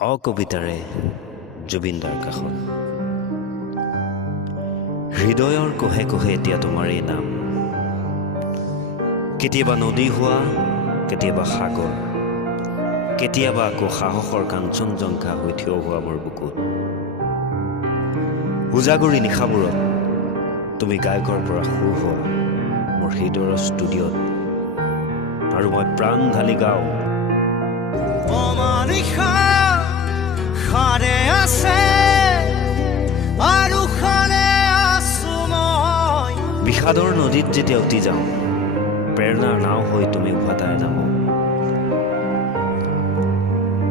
অকবিতাৰে জুবিনদাৰ কাষত হৃদয়ৰ কোহে কোহে এতিয়া তোমাৰেই নাম। কেতিয়াবা নদী হোৱা, কেতিয়াবা সাগৰ, কেতিয়াবা আকৌ সাহসৰ কাঞ্চনজংঘা হৈ থিয় হোৱা মোৰ বুকুত। উজাগৰি নিশাবোৰত তুমি গায়কৰ পৰা সুৰ হোৱা মোৰ হৃদয়ৰ ষ্টুডিঅ'ত, আৰু মই প্ৰাণ ঢালি গাওঁ খাৰে আছে আৰু খাৰে আছো মই। বিষাদৰ নদীত যেতিয়া উটি যাওঁ, প্ৰেৰণাৰ নাও হৈ তুমি উভতাই নামো।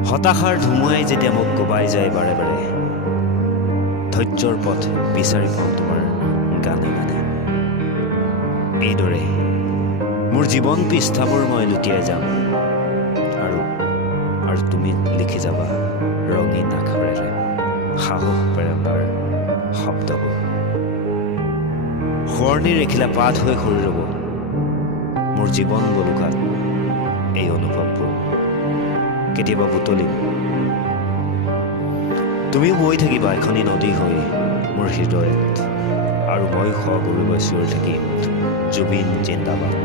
হতাশাৰ ধুমুহাই যেতিয়া মোক কোবাই যায় বাৰে বাৰে, ধৈৰ্যৰ পথ বিচাৰি পাওঁ তোমাৰ গানে গানে। এইদৰে মোৰ জীৱন পৃষ্ঠাবোৰ মই লুটিয়াই যাম, আৰু তুমি লিখি যাবা ৰঙীন আখৰেৰে সাহস প্ৰেৰণাৰ শব্দবোৰ। সোঁৱৰণিৰ এখিলা পাত হৈ সৰি ৰ'ব মোৰ জীৱন বলুকাত এই অনুভৱবোৰ। কেতিয়াবা বুটলিম, তুমিও বৈ থাকিবা এখনি নদী হৈ মোৰ হৃদয়ত, আৰু মই সগৌৰৱে চিঞৰি থাকিম জুবিন জিন্দাবাদ।